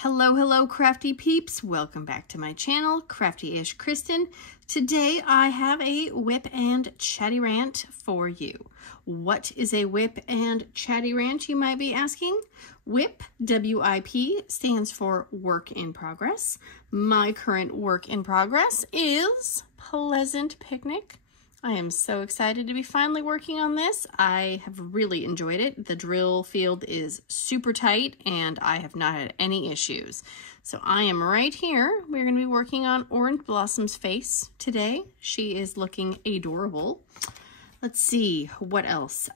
Hello, crafty peeps. Welcome back to my channel, Crafty-ish Kristen. Today I have a WIP and Chatty rant for you. What is a WIP and Chatty rant, you might be asking? WIP, W-I-P, stands for work in progress. My current work in progress is Pleasant Picnic. I am so excited to be finally working on this. I have really enjoyed it. The drill field is super tight and I have not had any issues. So I am right here. We're going to be working on Orange Blossom's face today. She is looking adorable. Let's see, what else?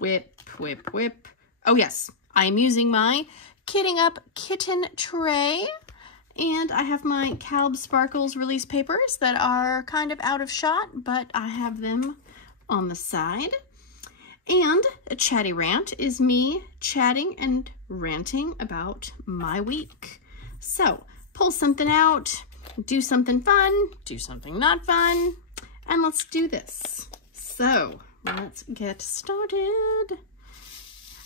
WIP. Oh yes, I'm using my Kitting Up Kitten tray. And I have my KALBS Sparkles release papers that are kind of out of shot, but I have them on the side. And a Chatty rant is me chatting and ranting about my week. So pull something out, do something fun, do something not fun, and let's do this. So let's get started.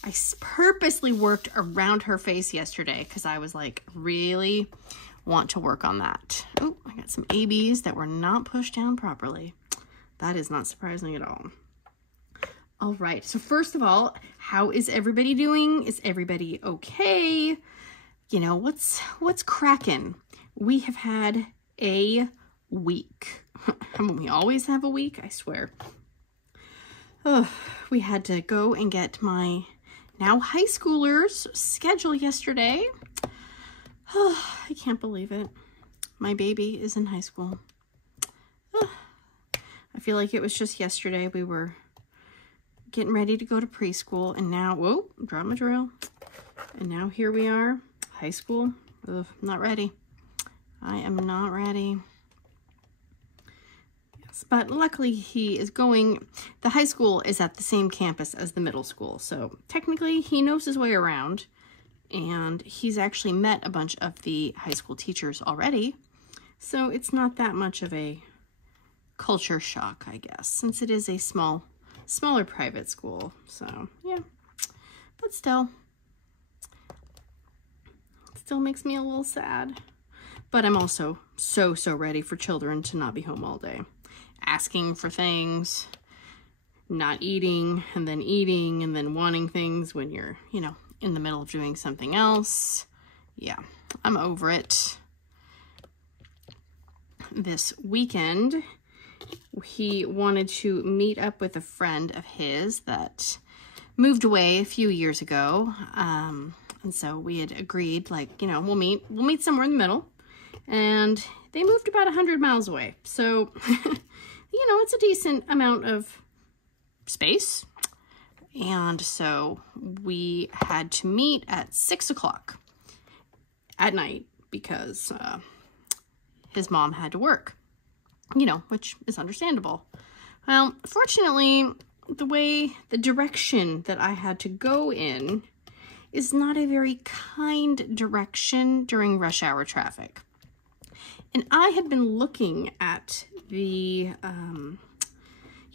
I purposely worked around her face yesterday because I was like, really want to work on that. Oh, I got some ABs that were not pushed down properly. That is not surprising at all. All right, so first of all, how is everybody doing? Is everybody okay? You know, what's cracking? We have had a week. We always have a week, I swear. Oh, we had to go and get my now high schoolers' schedule yesterday. Oh, I can't believe it. My baby is in high school. Oh, I feel like it was just yesterday we were getting ready to go to preschool, and now, whoa, drop my drill. And now here we are, high school. Ugh, not ready. I am not ready. Yes, but luckily he is going, the high school is at the same campus as the middle school, so technically he knows his way around. And he's actually met a bunch of the high school teachers already. So it's not that much of a culture shock, I guess, since it is a smaller private school. So yeah, but still makes me a little sad. But I'm also so ready for children to not be home all day. Asking for things, not eating, and then wanting things when you're, you know, in the middle of doing something else. Yeah, I'm over it. This weekend, he wanted to meet up with a friend of his that moved away a few years ago. And so we had agreed, like, you know, we'll meet somewhere in the middle. And they moved about 100 miles away. So, you know, it's a decent amount of space. And so we had to meet at 6 o'clock at night because his mom had to work, you know, which is understandable. Well, fortunately, the direction that I had to go in is not a very kind direction during rush hour traffic. And I had been looking at the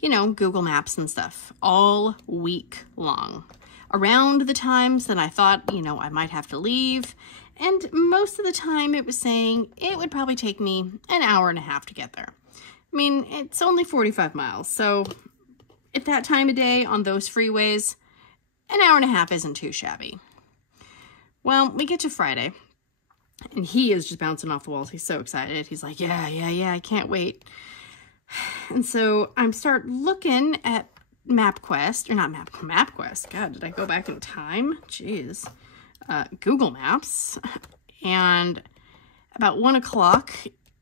you know, Google Maps and stuff all week long, around the times that I thought, you know, I might have to leave. And most of the time it was saying it would probably take me an hour and a half to get there. I mean, it's only 45 miles. So at that time of day on those freeways, an hour and a half isn't too shabby. Well, we get to Friday and he is just bouncing off the walls. He's so excited. He's like, yeah, I can't wait. And so I start looking at MapQuest, or not MapQuest. God, did I go back in time? Jeez. Google Maps. And about 1 o'clock,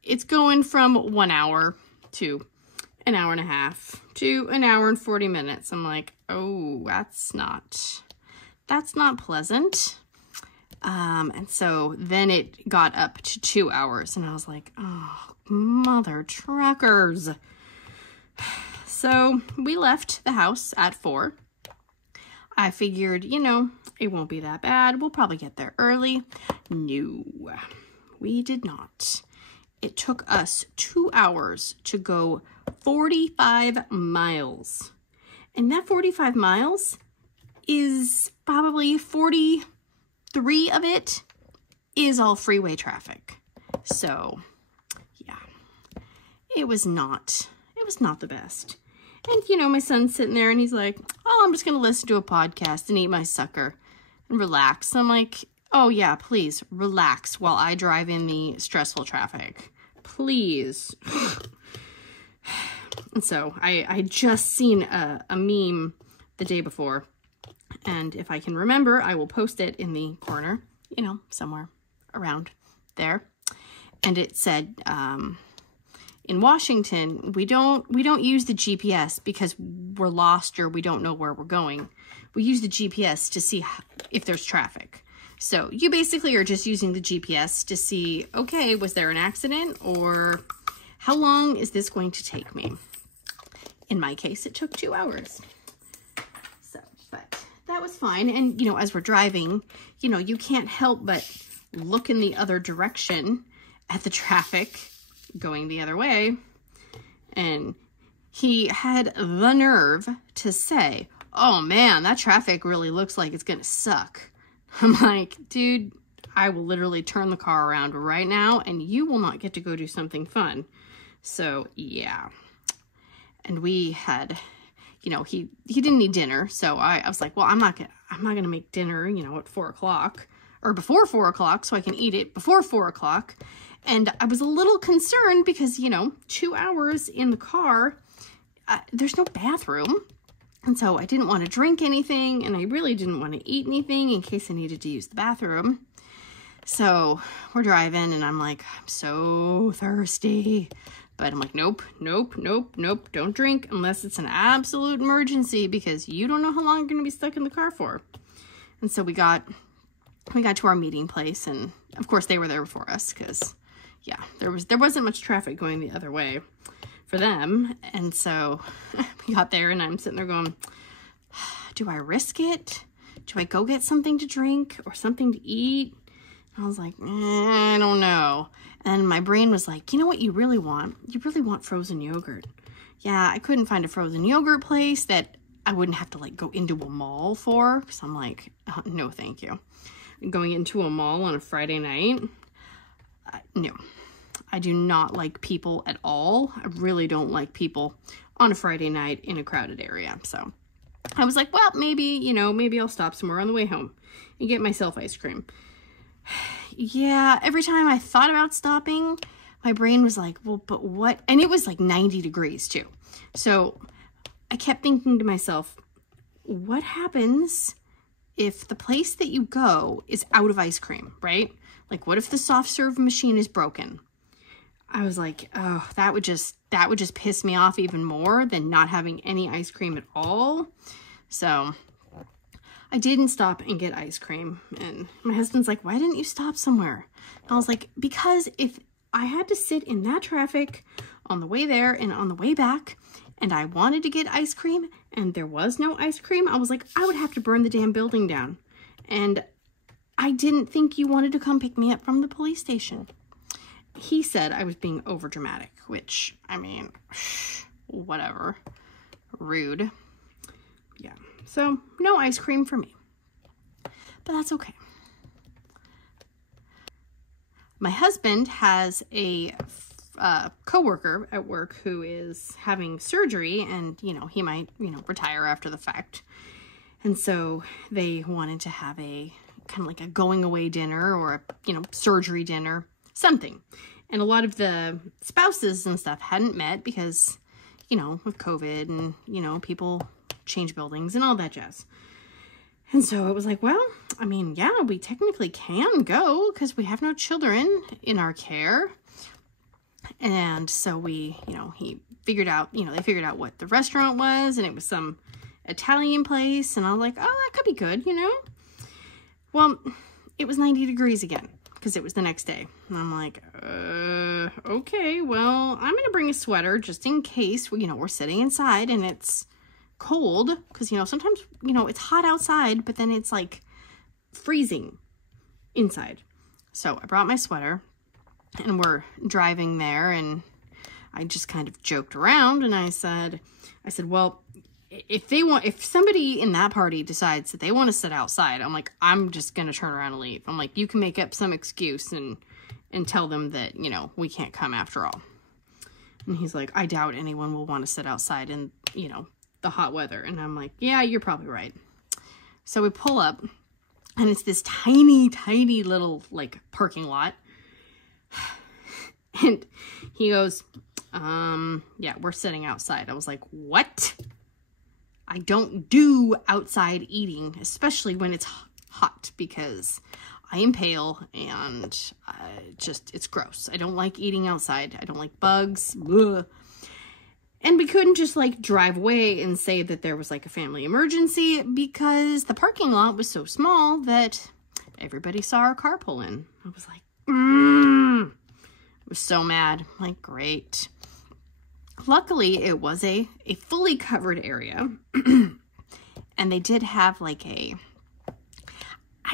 it's going from 1 hour to an hour and a half to an hour and 40 minutes. I'm like, oh, that's not pleasant. And so then it got up to 2 hours and I was like, oh, mother truckers. So we left the house at 4. I figured, you know, it won't be that bad. We'll probably get there early. No, we did not. It took us 2 hours to go 45 miles. And that 45 miles is probably 43 of it is all freeway traffic. So yeah, it was not the best. And you know, my son's sitting there and he's like, oh, I'm just gonna listen to a podcast and eat my sucker and relax. I'm like, oh yeah, please relax while I drive in the stressful traffic, please. And so I had just seen a meme the day before, and if I can remember, I will post it in the corner, you know, somewhere around there. And it said, in Washington, we don't use the GPS because we're lost or we don't know where we're going. We use the GPS to see if there's traffic. So you basically are just using the GPS to see, okay, was there an accident, or how long is this going to take me? In my case, it took 2 hours. So, but that was fine. And, you know, as we're driving, you know, you can't help but look in the other direction at the traffic going the other way. And he had the nerve to say, oh man, that traffic really looks like it's gonna suck. I'm like, dude, I will literally turn the car around right now and you will not get to go do something fun. So yeah. And we had, you know, he didn't eat dinner. So I was like, well, I'm not gonna make dinner, you know, at 4 o'clock or before 4 o'clock so I can eat it before 4 o'clock. And I was a little concerned because, you know, 2 hours in the car, there's no bathroom. And so I didn't want to drink anything, and I really didn't want to eat anything in case I needed to use the bathroom. So we're driving, and I'm like, I'm so thirsty. But I'm like, nope, nope, nope, nope, don't drink unless it's an absolute emergency because you don't know how long you're going to be stuck in the car for. And so we got to our meeting place, and of course they were there before us because, yeah, there wasn't much traffic going the other way for them. And so we got there and I'm sitting there going, do I risk it? Do I go get something to drink or something to eat? And I was like, I don't know. And my brain was like, you know what you really want? You really want frozen yogurt. Yeah, I couldn't find a frozen yogurt place that I wouldn't have to like go into a mall for. So I'm like, no, thank you. Going into a mall on a Friday night? No. I do not like people at all. I really don't like people on a Friday night in a crowded area. So I was like, well, maybe, you know, maybe I'll stop somewhere on the way home and get myself ice cream. Yeah, every time I thought about stopping, my brain was like, well, but what? And it was like 90 degrees too. So I kept thinking to myself, what happens if the place that you go is out of ice cream, right? Like, what if the soft serve machine is broken? I was like, oh, that would just piss me off even more than not having any ice cream at all. So I didn't stop and get ice cream. And my husband's like, why didn't you stop somewhere? And I was like, because if I had to sit in that traffic on the way there and on the way back, and I wanted to get ice cream and there was no ice cream, I was like, I would have to burn the damn building down. And I didn't think you wanted to come pick me up from the police station. He said I was being over dramatic, which, I mean, whatever. Rude. Yeah. So, no ice cream for me. But that's okay. My husband has a coworker at work who is having surgery, and, you know, he might, you know, retire after the fact. And so they wanted to have a kind of like a going away dinner or a, you know, surgery dinner, something. And a lot of the spouses and stuff hadn't met because, you know, with COVID and, you know, people change buildings and all that jazz. And so it was like, well, I mean, yeah, we technically can go because we have no children in our care. And so we, you know, he figured out, you know, they figured out what the restaurant was, and it was some Italian place. And I was like, oh, that could be good, you know? Well, it was 90 degrees again because it was the next day. And I'm like, okay, well, I'm going to bring a sweater just in case, you know, we're sitting inside and it's cold because, you know, sometimes, you know, it's hot outside, but then it's like freezing inside. So I brought my sweater and we're driving there, and I just kind of joked around and I said, well, if somebody in that party decides that they want to sit outside, I'm like, I'm just going to turn around and leave. I'm like, you can make up some excuse and tell them that, you know, we can't come after all. And he's like, I doubt anyone will want to sit outside in, you know, the hot weather. And I'm like, yeah, you're probably right. So we pull up, and it's this tiny, tiny little, like, parking lot. And he goes, yeah, we're sitting outside. I was like, what? I don't do outside eating, especially when it's hot, because I am pale and it's gross. I don't like eating outside. I don't like bugs. Ugh. And we couldn't just like drive away and say that there was like a family emergency, because the parking lot was so small that everybody saw our car pull in. I was like, I was so mad. I'm like, great. Luckily, it was a fully covered area. And they did have like I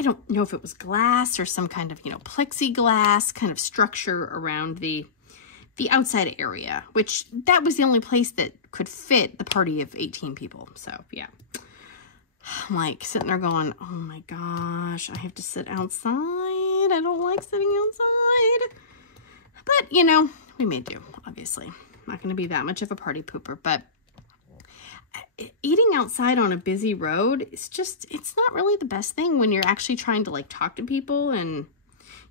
don't know if it was glass or some kind of, you know, plexiglass kind of structure around the outside area, which that was the only place that could fit the party of 18 people. So, yeah. I'm like sitting there going, oh my gosh, I have to sit outside. I don't like sitting outside. But, you know, we made do, obviously. Not going to be that much of a party pooper, but eating outside on a busy road, it's not really the best thing when you're actually trying to like talk to people and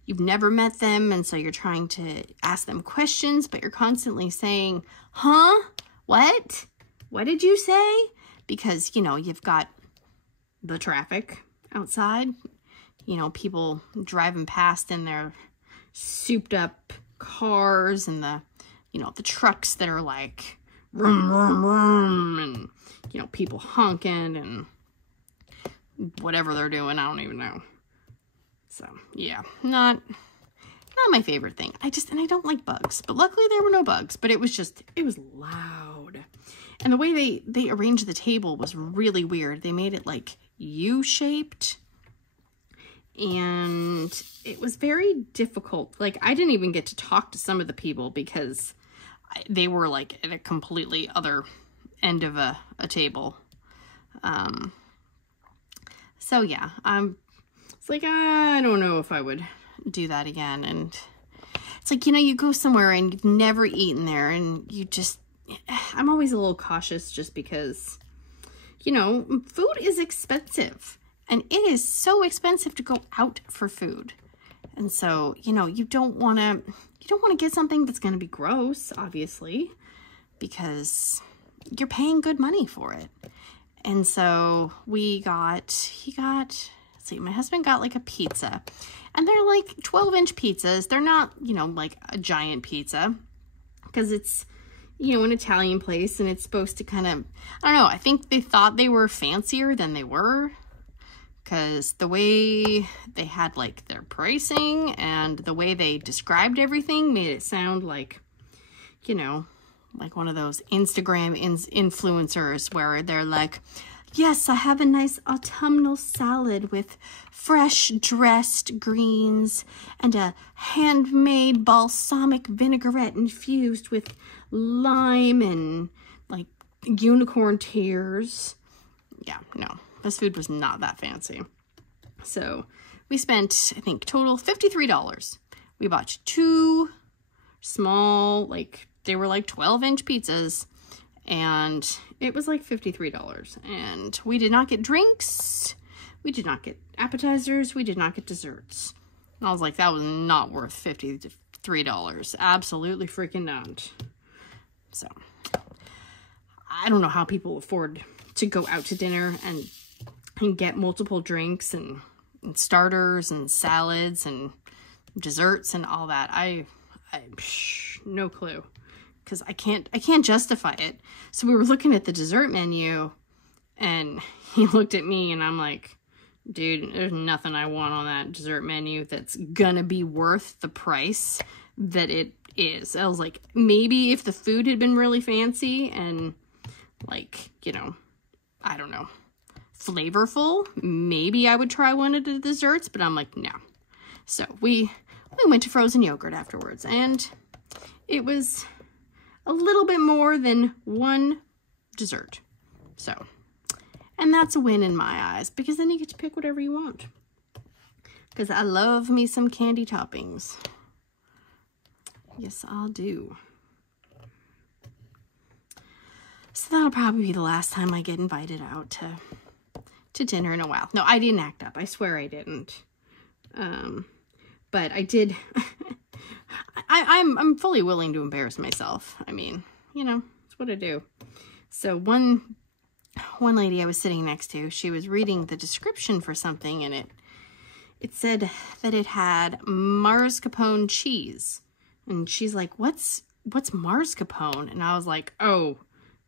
you've never met them, and so you're trying to ask them questions, but you're constantly saying, huh? What? What did you say? Because, you know, you've got the traffic outside, you know, people driving past in their souped up cars, and the, you know, the trucks that are like vroom, vroom, vroom, and, you know, people honking and whatever they're doing, I don't even know. So, yeah, not my favorite thing. And I don't like bugs, but luckily there were no bugs, but it was loud. And the way they arranged the table was really weird. They made it like U-shaped, and it was very difficult. Like, I didn't even get to talk to some of the people because they were like at a completely other end of a table. So yeah, it's like, I don't know if I would do that again. And it's like, you know, you go somewhere and you've never eaten there, and I'm always a little cautious just because, you know, food is expensive, and it is so expensive to go out for food. And so, you know, you don't want to get something that's going to be gross, obviously, because you're paying good money for it. And so my husband got like a pizza, and they're like 12-inch pizzas. They're not, you know, like a giant pizza, because it's, you know, an Italian place, and it's supposed to kind of, I don't know, I think they thought they were fancier than they were, because the way they had like their pricing and the way they described everything made it sound like, you know, like one of those Instagram influencers where they're like, yes, I have a nice autumnal salad with fresh dressed greens and a handmade balsamic vinaigrette infused with lime and like unicorn tears. Yeah, no, this food was not that fancy. So we spent, I think, total $53. We bought 2 small, like, they were like 12-inch pizzas, and it was like $53. And we did not get drinks. We did not get appetizers. We did not get desserts. And I was like, that was not worth $53. Absolutely freaking not. So, I don't know how people afford to go out to dinner and get multiple drinks and starters and salads and desserts and all that. I no clue, because I can't justify it. So we were looking at the dessert menu, and he looked at me, and I'm like, dude, there's nothing I want on that dessert menu that's gonna be worth the price that it is. I was like, maybe if the food had been really fancy and like, you know, I don't know, flavorful, maybe I would try one of the desserts, but I'm like, no. So we went to frozen yogurt afterwards, and it was a little bit more than one dessert. So, and that's a win in my eyes, because then you get to pick whatever you want. Because I love me some candy toppings. Yes, I'll do. So that'll probably be the last time I get invited out to dinner in a while. No, I didn't act up. I swear I didn't. But I did. I'm fully willing to embarrass myself. I mean, you know, it's what I do. So one lady I was sitting next to, she was reading the description for something, and it said that it had mascarpone cheese. And she's like, what's mascarpone? And I was like, oh,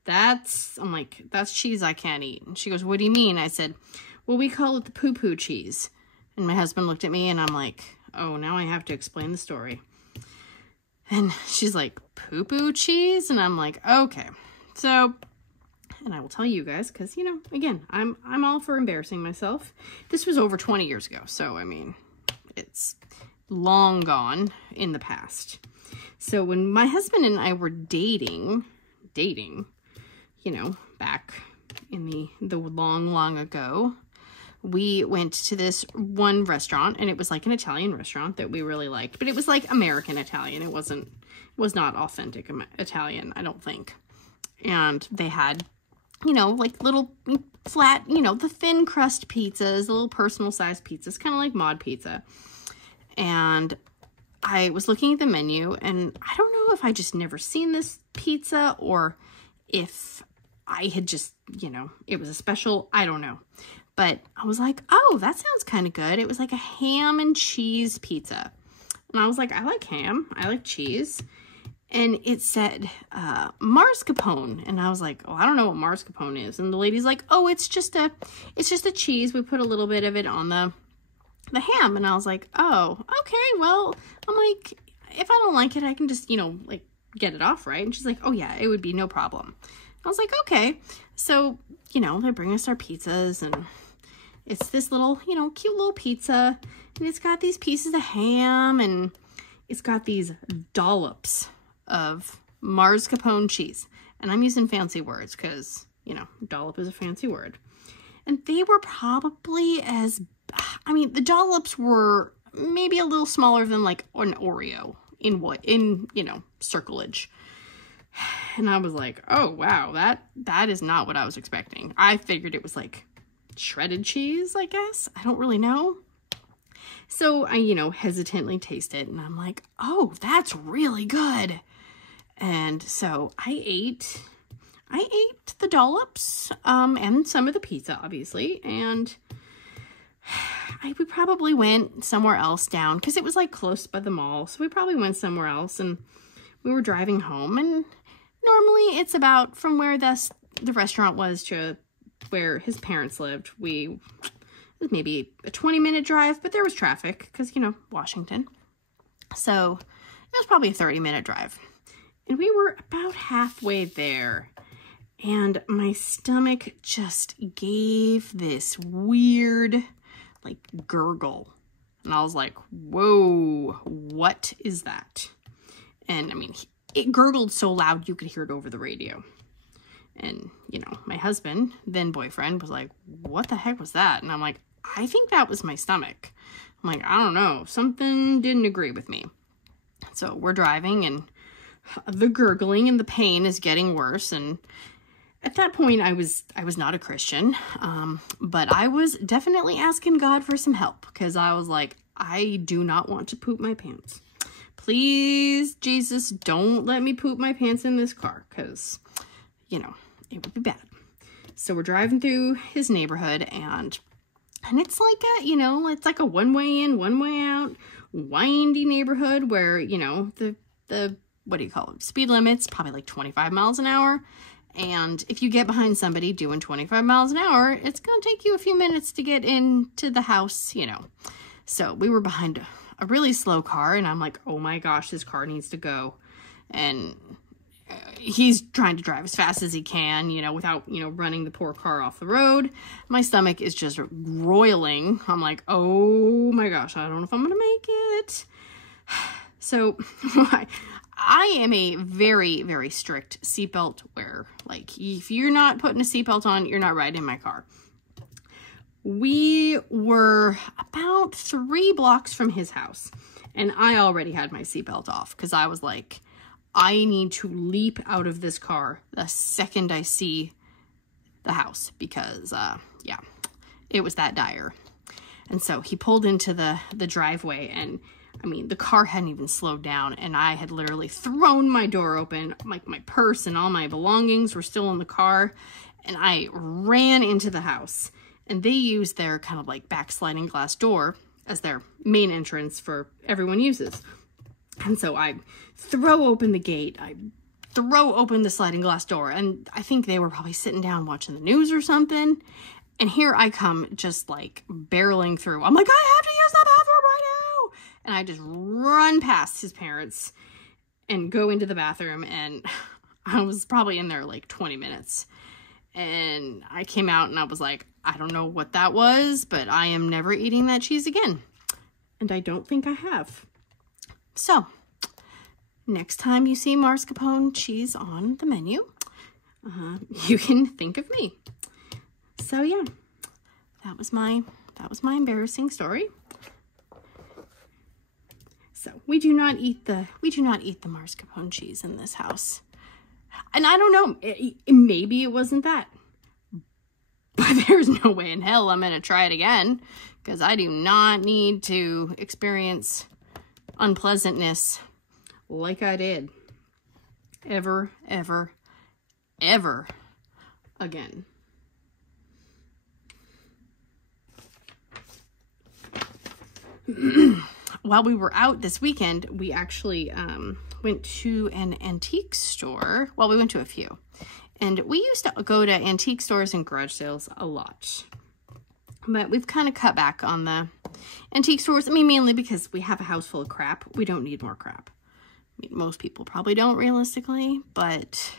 that's cheese I can't eat. And she goes, what do you mean? I said, well, we call it the poo-poo cheese. And my husband looked at me, and I'm like, oh, now I have to explain the story. And she's like, poo-poo cheese? And I'm like, okay. So, and I will tell you guys, because, you know, again, I'm all for embarrassing myself. This was over 20 years ago, so, I mean, it's long gone in the past. So when my husband and I were dating, you know, back in the long ago, we went to this one restaurant, and it was like an Italian restaurant that we really liked, but it was like American Italian. It was not authentic Italian, I don't think. And they had, you know, like little flat, you know, the thin crust pizzas, the little personal sized pizzas, kind of like mod pizza. And I was looking at the menu, and I don't know if I just never seen this pizza or if I had just, you know, it was a special, I don't know. But I was like, oh, that sounds kind of good. It was like a ham and cheese pizza. And I was like, I like ham. I like cheese. And it said mascarpone. And I was like, oh, I don't know what mascarpone is. And the lady's like, oh, it's just a cheese. We put a little bit of it on the ham. And I was like, oh, okay, well, I'm like, if I don't like it, I can just, you know, like, get it off, right? And she's like, oh, yeah, it would be no problem. I was like, okay. So, you know, they bring us our pizzas, and it's this little, you know, cute little pizza, and it's got these pieces of ham, and it's got these dollops of mascarpone cheese. And I'm using fancy words because, you know, dollop is a fancy word. And they were probably the dollops were maybe a little smaller than like an Oreo in, you know, circlage. And I was like, oh, wow, that is not what I was expecting. I figured it was like shredded cheese, I guess. I don't really know. So I, you know, hesitantly taste it, and I'm like, oh, that's really good. And so I ate the dollops, and some of the pizza, obviously, and we probably went somewhere else down, because it was like close by the mall, so we probably went somewhere else, and we were driving home, and normally it's about from where the restaurant was to where his parents lived. It was maybe a 20-minute drive, but there was traffic because, you know, Washington. So it was probably a 30-minute drive. And we were about halfway there, and my stomach just gave this weird, like, gurgle. And I was like, whoa, what is that? And, I mean, it gurgled so loud you could hear it over the radio. And, you know, my husband, then boyfriend, was like, what the heck was that? And I'm like, I think that was my stomach. I'm like, I don't know. Something didn't agree with me. So we're driving, and the gurgling and the pain is getting worse. And at that point, I was not a Christian, but I was definitely asking God for some help, because I was like, I do not want to poop my pants. Please, Jesus, don't let me poop my pants in this car, because, you know, it would be bad. So we're driving through his neighborhood, and it's like a, you know, it's like a one-way in, one-way out, windy neighborhood where, you know, the what do you call it? Speed limit's probably like 25 miles an hour. And if you get behind somebody doing 25 miles an hour, it's going to take you a few minutes to get into the house, you know. So we were behind a really slow car, and I'm like, oh my gosh, this car needs to go. And he's trying to drive as fast as he can, you know, without, you know, running the poor car off the road. My stomach is just roiling. I'm like, oh my gosh, I don't know if I'm going to make it. So I am a very, very strict seatbelt wearer. Like, if you're not putting a seatbelt on, you're not riding in my car. We were about 3 blocks from his house, and I already had my seatbelt off because I was like, I need to leap out of this car the second I see the house because, yeah, it was that dire. And so he pulled into the driveway, and I mean, the car hadn't even slowed down, and I had literally thrown my door open, like my purse and all my belongings were still in the car, and I ran into the house. And they use their kind of like backsliding glass door as their main entrance for everyone uses. And so I throw open the gate, I throw open the sliding glass door, and I think they were probably sitting down watching the news or something. And here I come just like barreling through. I'm like, I have to use the bathroom right now. And I just run past his parents and go into the bathroom, and I was probably in there like 20 minutes. And I came out and I was like, I don't know what that was, but I am never eating that cheese again. And I don't think I have. So, next time you see mascarpone cheese on the menu, you can think of me. So yeah, that was my embarrassing story. So we do not eat the mascarpone cheese in this house. And I don't know, maybe it wasn't that. But there's no way in hell I'm going to try it again, because I do not need to experience unpleasantness like I did ever, ever, ever again. While we were out this weekend, we actually went to an antique store. Well, we went to a few. And we used to go to antique stores and garage sales a lot. But we've kind of cut back on the antique stores. I mean, mainly because we have a house full of crap. We don't need more crap. I mean, most people probably don't realistically. But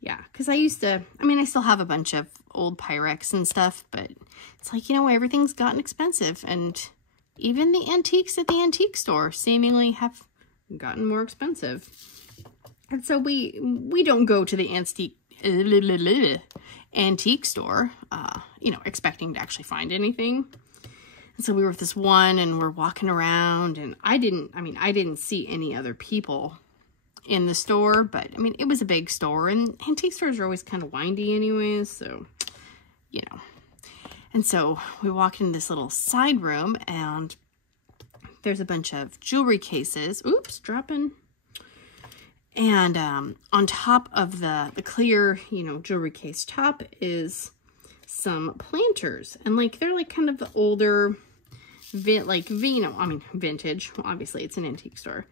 yeah, because I still have a bunch of old Pyrex and stuff. But it's like, you know, everything's gotten expensive. And even the antiques at the antique store seemingly have gotten more expensive. And so we don't go to the antique store, you know, expecting to actually find anything. And so we were at this one, and we're walking around, and I didn't see any other people in the store, but I mean, it was a big store, and antique stores are always kind of windy anyways, so, you know. And so we walk into this little side room, and there's a bunch of jewelry cases. Oops, dropping. And on top of the clear, you know, jewelry case top is some planters. And like, they're like kind of the older, vintage. Well, obviously it's an antique store.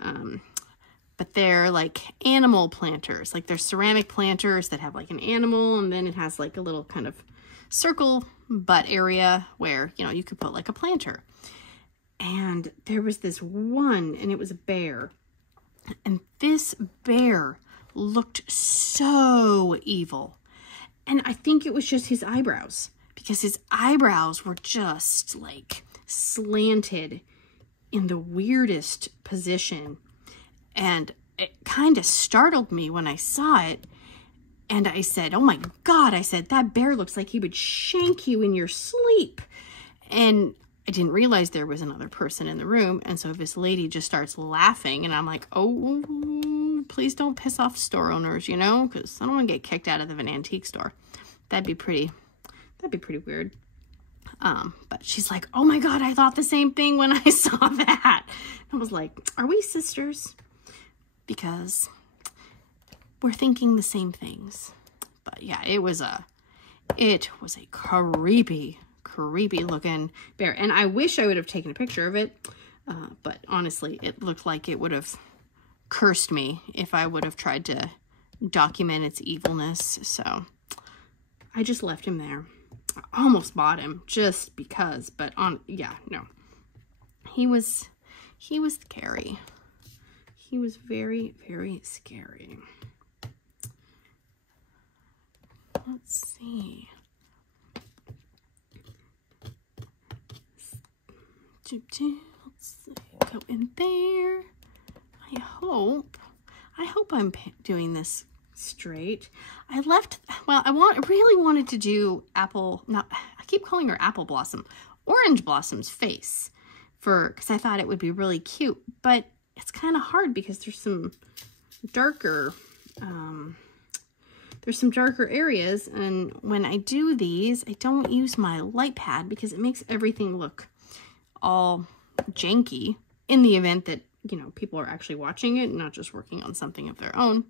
But they're like animal planters. Like, they're ceramic planters that have like an animal, and then it has like a little kind of circle butt area where, you know, you could put like a planter. And there was this one, and it was a bear. And this bear looked so evil. And I think it was just his eyebrows, because his eyebrows were just like slanted in the weirdest position. And it kind of startled me when I saw it. And I said, oh my God, I said, that bear looks like he would shank you in your sleep. And I didn't realize there was another person in the room. And so this lady just starts laughing, and I'm like, oh, please don't piss off store owners, you know, because I don't want to get kicked out of an antique store. That'd be pretty weird. But she's like, oh my God, I thought the same thing when I saw that. I was like, are we sisters? Because we're thinking the same things. But yeah, it was a creepy looking bear, and I wish I would have taken a picture of it, but honestly, it looked like it would have cursed me if I would have tried to document its evilness. So I just left him there. I almost bought him just because, but yeah, no, he was scary. He was very, very scary. Let's see. Let's see. Go in there. I I hope I'm doing this straight. I really wanted to do I keep calling her Apple Blossom, Orange Blossom's face because I thought it would be really cute, but it's kind of hard because there's some darker areas, and when I do these, I don't use my light pad because it makes everything look all janky in the event that, you know, people are actually watching it and not just working on something of their own,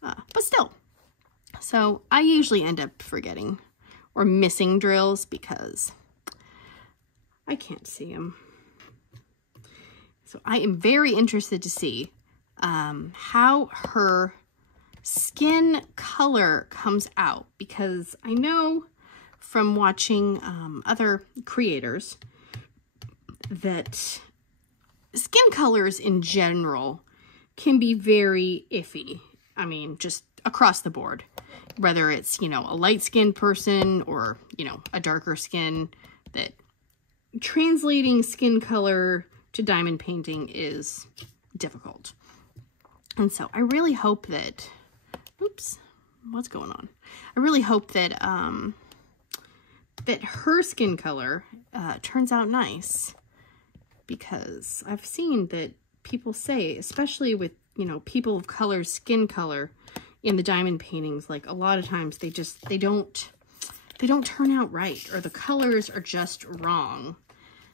but still. So I usually end up forgetting or missing drills because I can't see them. So I am very interested to see how her skin color comes out, because I know from watching other creators that skin colors in general can be very iffy. I mean, just across the board, whether it's, you know, a light-skinned person or, you know, a darker skin, that translating skin color to diamond painting is difficult. And so I really hope that, oops, what's going on? I really hope that that her skin color turns out nice, because I've seen that people say, especially with, you know, people of color skin color in the diamond paintings, like a lot of times they don't turn out right, or the colors are just wrong.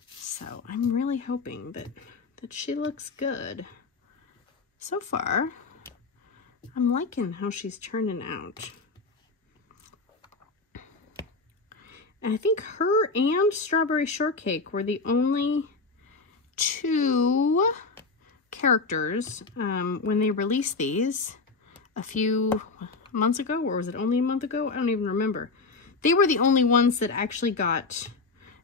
So I'm really hoping that she looks good. So far, I'm liking how she's turning out. And I think her and Strawberry Shortcake were the only two characters when they released these a few months ago, or was it only a month ago? I don't even remember. They were the only ones that actually got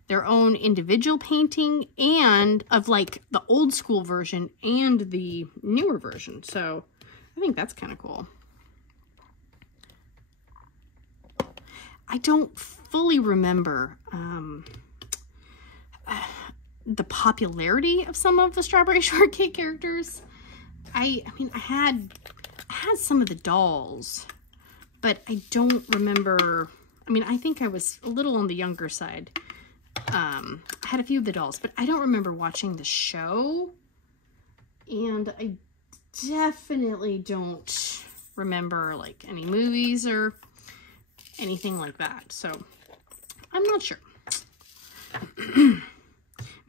their own individual painting, and of like the old school version and the newer version. So I think that's kind of cool. I don't fully remember the popularity of some of the Strawberry Shortcake characters. I mean, I had some of the dolls, but I don't remember. I mean, I think I was a little on the younger side. I had a few of the dolls, but I don't remember watching the show, and I definitely don't remember like any movies or anything like that, so I'm not sure. I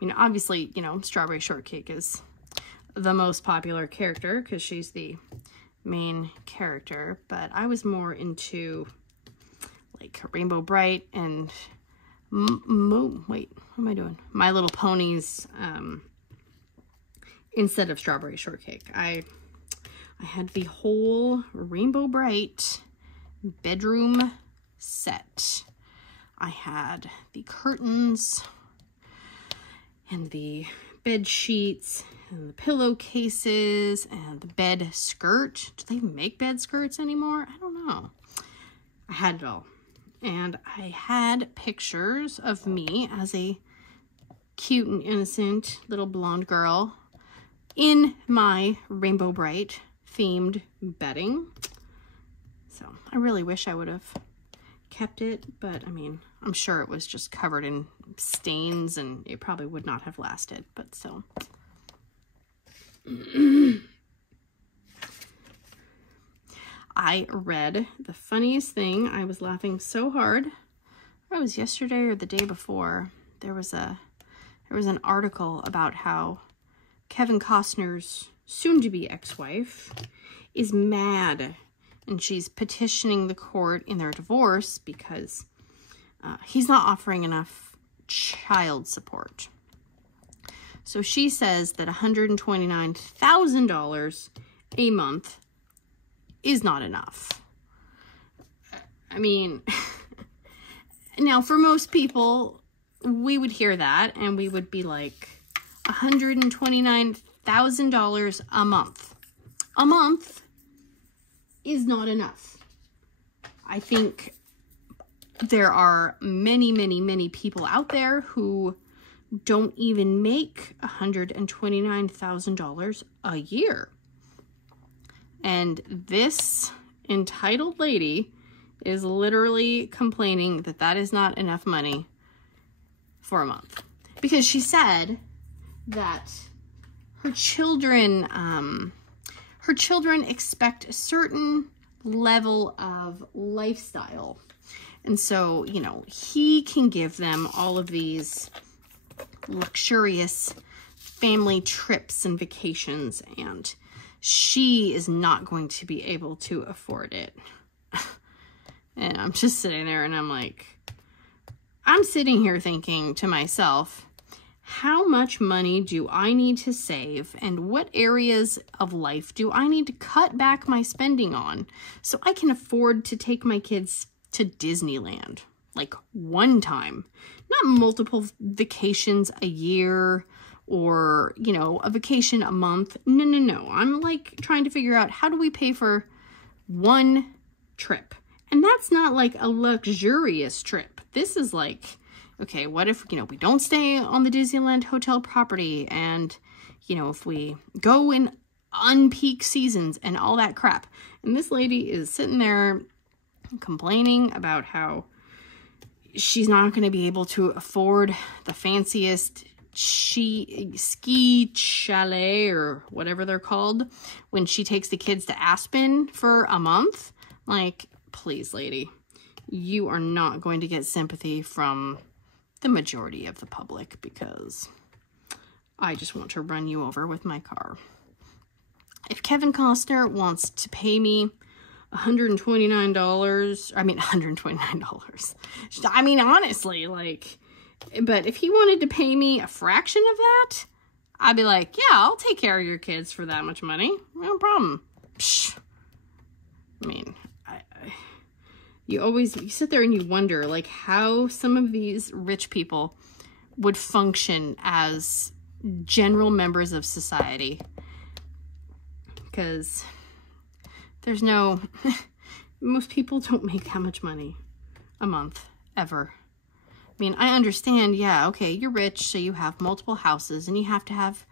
mean, obviously, you know, Strawberry Shortcake is the most popular character because she's the main character, but I was more into like Rainbow Bright and wait, what am I doing? My Little Ponies instead of Strawberry Shortcake. I had the whole Rainbow Bright bedroom set. I had the curtains and the bed sheets and the pillowcases and the bed skirt. Do they even make bed skirts anymore? I don't know. I had it all. And I had pictures of me as a cute and innocent little blonde girl in my Rainbow Bright themed bedding. So I really wish I would have kept it, but I mean, I'm sure it was just covered in stains and it probably would not have lasted, but still. I read the funniest thing. I was laughing so hard. It was yesterday or the day before. There was an article about how Kevin Costner's soon-to-be ex-wife is mad, and she's petitioning the court in their divorce because he's not offering enough child support. So she says that $129,000 a month is not enough. I mean, now for most people, we would hear that and we would be like, $129,000 a month. A month is not enough. I think there are many, many, many people out there who don't even make $129,000 a year. And this entitled lady is literally complaining that that is not enough money for a month. Because she said that her children expect a certain level of lifestyle. And so, you know, he can give them all of these luxurious family trips and vacations, and she is not going to be able to afford it. And I'm just sitting there and I'm like, I'm sitting here thinking to myself, how much money do I need to save, and what areas of life do I need to cut back my spending on so I can afford to take my kids to Disneyland, like one time, not multiple vacations a year or, you know, a vacation a month. No. I'm like trying to figure out, how do we pay for one trip? And that's not like a luxurious trip. This is like, okay, what if, you know, we don't stay on the Disneyland hotel property, and, you know, if we go in unpeak seasons and all that crap. And this lady is sitting there complaining about how she's not going to be able to afford the fanciest ski chalet or whatever they're called when she takes the kids to Aspen for a month. Like, please, lady, you are not going to get sympathy from the majority of the public, because I just want to run you over with my car. If Kevin Costner wants to pay me $129, I mean, $129. I mean, honestly, like, but if he wanted to pay me a fraction of that, I'd be like, yeah, I'll take care of your kids for that much money. No problem. Psh. I mean, you sit there and you wonder, like, how some of these rich people would function as general members of society. Because there's no, most people don't make that much money a month, ever. I mean, I understand, yeah, okay, you're rich, so you have multiple houses, and you have to have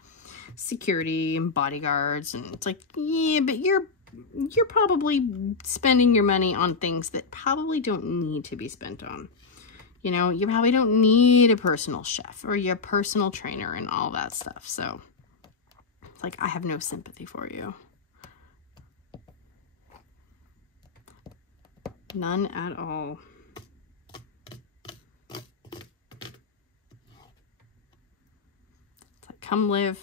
security and bodyguards, and it's like, yeah, but you're probably spending your money on things that probably don't need to be spent on. You know, you probably don't need a personal chef or your personal trainer and all that stuff. So, it's like, I have no sympathy for you. None at all. It's like, come live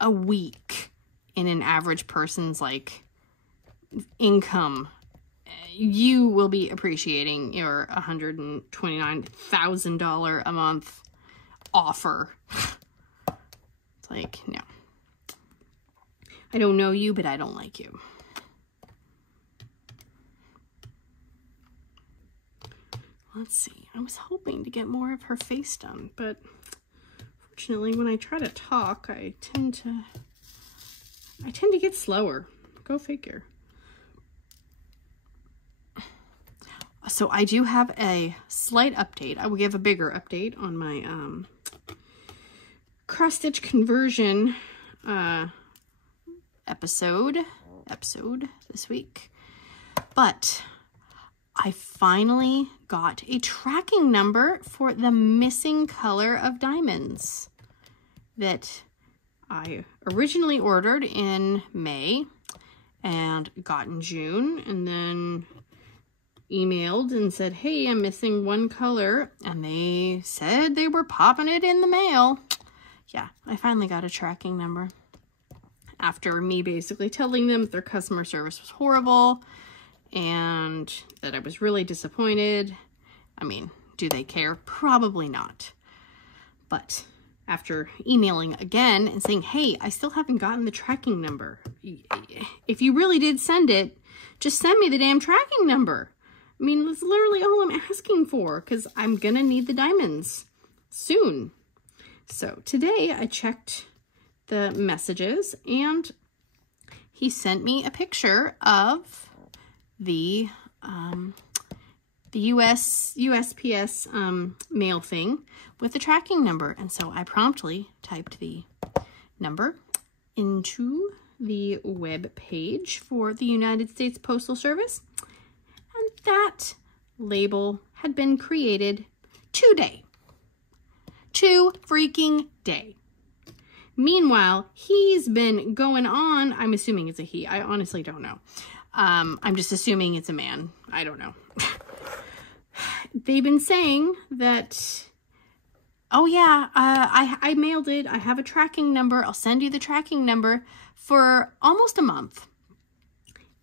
a week in an average person's, like, income. You will be appreciating your $129,000 a month offer. It's like, no. I don't know you, but I don't like you. Let's see. I was hoping to get more of her face done, but fortunately, when I try to talk, I tend to get slower. Go figure. So I do have a slight update. I will give a bigger update on my cross-stitch conversion episode this week. But I finally got a tracking number for the missing color of diamonds that I originally ordered in May and got in June, and then emailed and said, hey, I'm missing one color, and they said they were popping it in the mail. Yeah, I finally got a tracking number after me basically telling them that their customer service was horrible and that I was really disappointed. I mean, do they care? Probably not. But after emailing again and saying, hey, I still haven't gotten the tracking number. If you really did send it, just send me the damn tracking number. I mean, that's literally all I'm asking for, because I'm going to need the diamonds soon. So today I checked the messages, and he sent me a picture of the USPS mail thing with the tracking number. And so I promptly typed the number into the web page for the United States Postal Service, and that label had been created today. To freaking day. Meanwhile, he's been going on, I'm assuming it's a he, I honestly don't know. I'm just assuming it's a man, I don't know. They've been saying that, oh yeah, I mailed it, I have a tracking number, I'll send you the tracking number, for almost a month.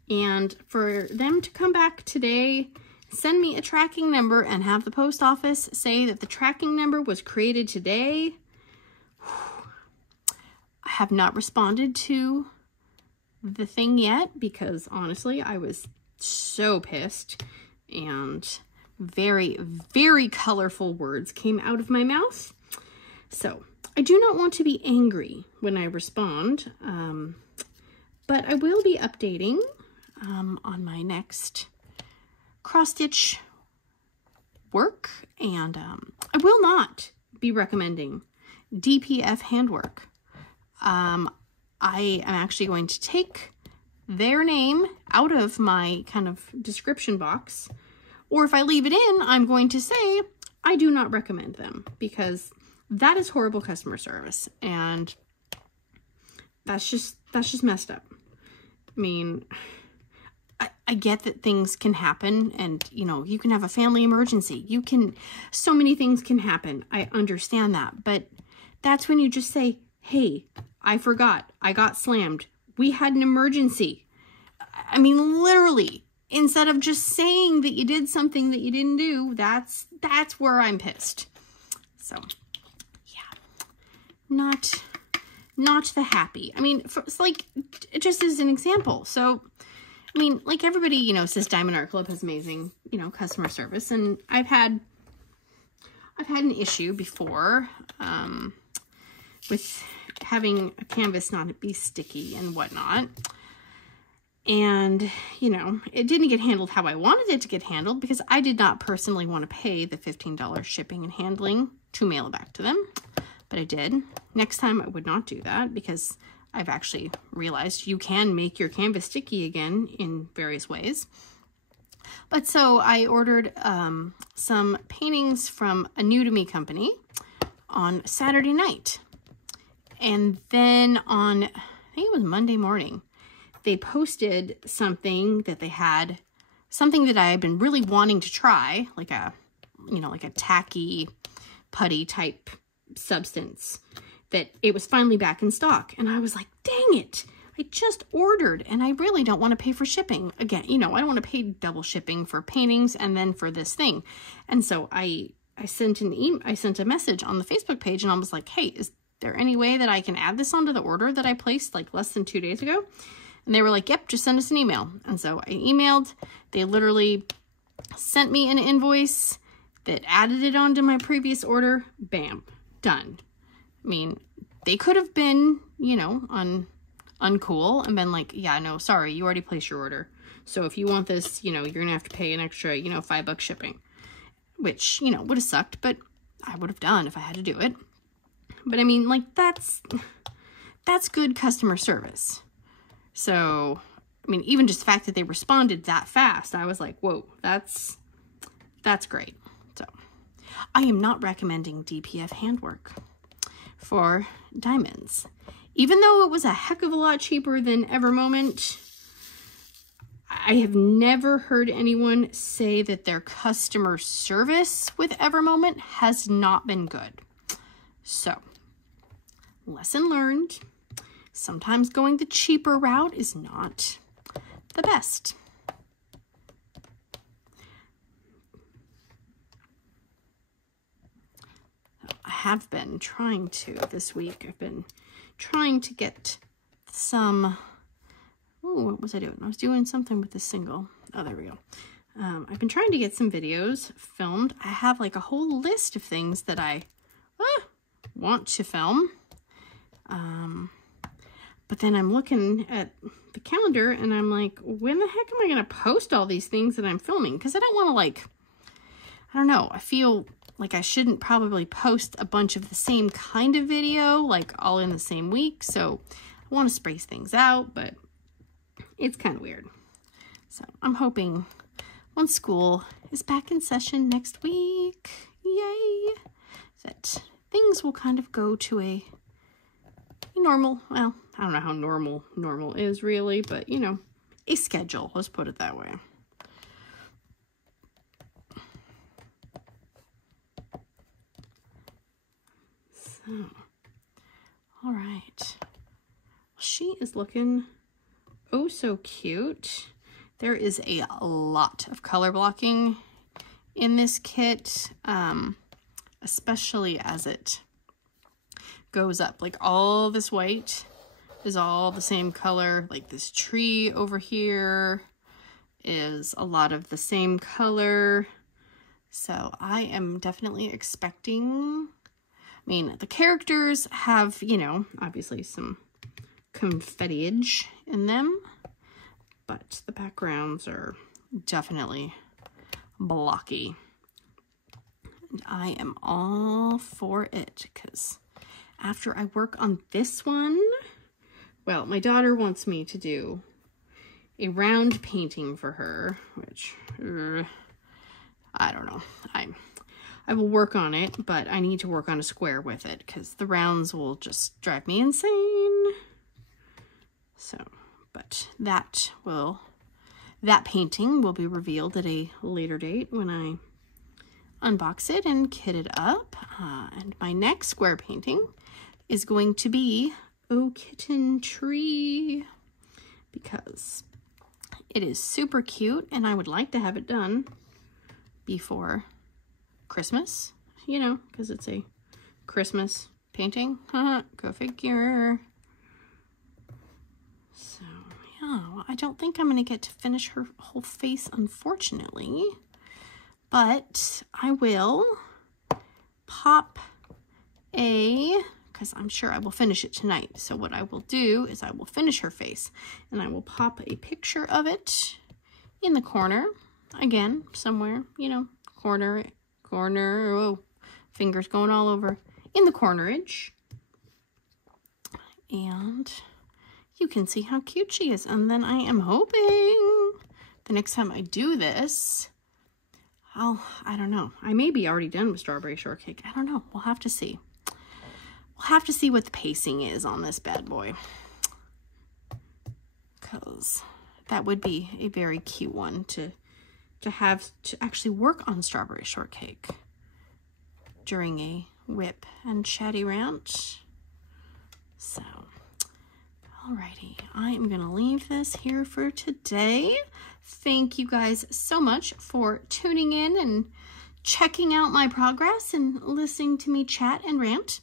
And for them to come back today, send me a tracking number, and have the post office say that the tracking number was created today, I have not responded to the thing yet, because honestly, I was so pissed, and very, very colorful words came out of my mouth. So I do not want to be angry when I respond, but I will be updating on my next cross-stitch work, and I will not be recommending DPF handwork. I am actually going to take their name out of my kind of description box, or if I leave it in, I'm going to say I do not recommend them, because that is horrible customer service, and that's just messed up. I mean, I get that things can happen, and you know, you can have a family emergency, so many things can happen. I understand that, but that's when you just say, hey, I forgot, I got slammed, we had an emergency. I mean, literally, instead of just saying that you did something that you didn't do, that's where I'm pissed. So, yeah, not the happy. I mean, it's like, just as an example. So, I mean, like everybody, you know, says Diamond Art Club has amazing, you know, customer service, and I've had an issue before with having a canvas not be sticky and whatnot. And, you know, it didn't get handled how I wanted it to get handled, because I did not personally want to pay the $15 shipping and handling to mail it back to them. But I did. Next time I would not do that, because I've actually realized you can make your canvas sticky again in various ways. But so I ordered some paintings from a new to me company on Saturday night. And then on, I think it was Monday morning, they posted something that they had, something that I had been really wanting to try, like a, you know, like a tacky putty type substance, that it was finally back in stock. And I was like, dang it, I just ordered and I really don't want to pay for shipping. Again, you know, I don't want to pay double shipping for paintings and then for this thing. And so I sent a message on the Facebook page, and I was like, hey, is there any way that I can add this onto the order that I placed like less than 2 days ago? And they were like, yep, just send us an email. And so I emailed. They literally sent me an invoice that added it onto my previous order. Bam, done. I mean, they could have been, you know, uncool and been like, yeah, no, sorry, you already placed your order. So if you want this, you know, you're going to have to pay an extra, you know, $5 shipping, which, you know, would have sucked, but I would have done if I had to do it. But I mean, like, that's good customer service. So, I mean, even just the fact that they responded that fast, I was like, whoa, that's great. So, I am not recommending DPF handwork for diamonds. Even though it was a heck of a lot cheaper than Evermoment, I have never heard anyone say that their customer service with Evermoment has not been good. So, lesson learned. Sometimes going the cheaper route is not the best. I have been trying to, this week, I've been trying to get some, what was I doing? I was doing something with this single. Oh, there we go. I've been trying to get some videos filmed. I have like a whole list of things that I want to film. But then I'm looking at the calendar and I'm like, when the heck am I going to post all these things that I'm filming? Because I don't want to, like, I don't know. I feel like I shouldn't probably post a bunch of the same kind of video, like all in the same week. So I want to space things out, but it's kind of weird. So I'm hoping once school is back in session next week, yay, that things will kind of go to a normal, well, I don't know how normal is really, but you know, a schedule, let's put it that way. So, all right. She is looking oh so cute. There is a lot of color blocking in this kit, especially as it goes up. Like all this white is all the same color. Like this tree over here is a lot of the same color. So I am definitely expecting, I mean, the characters have, you know, obviously some confetti-ish in them, but the backgrounds are definitely blocky. And I am all for it, because after I work on this one, well, my daughter wants me to do a round painting for her, which, I don't know. I will work on it, but I need to work on a square with it, because the rounds will just drive me insane. So, but that painting will be revealed at a later date when I unbox it and kit it up. And my next square painting is going to be Oh Kitten Tree, because it is super cute and I would like to have it done before Christmas, you know, because it's a Christmas painting. Go figure. So, yeah, I don't think I'm going to get to finish her whole face, unfortunately, but I will pop because I'm sure I will finish it tonight. So what I will do is I will finish her face, and I will pop a picture of it in the corner, again, somewhere, you know, corner, oh, fingers going all over, in the cornerage, and you can see how cute she is. And then I am hoping the next time I do this, I don't know, I may be already done with Strawberry Shortcake. I don't know. We'll have to see. We'll have to see what the pacing is on this bad boy, because that would be a very cute one to have to actually work on Strawberry Shortcake during a WIP and Chatty Rant. So, alrighty, I am going to leave this here for today. Thank you guys so much for tuning in and checking out my progress and listening to me chat and rant.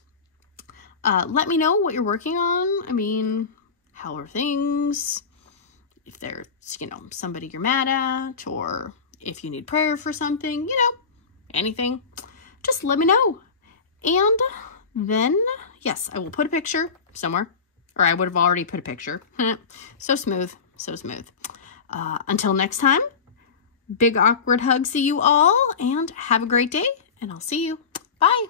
Let me know what you're working on. I mean, how are things? If there's, you know, somebody you're mad at, or if you need prayer for something, you know, anything, just let me know. And then, yes, I will put a picture somewhere, or I would have already put a picture. So smooth, so smooth. Until next time, big awkward hugs to you all, and have a great day, and I'll see you. Bye.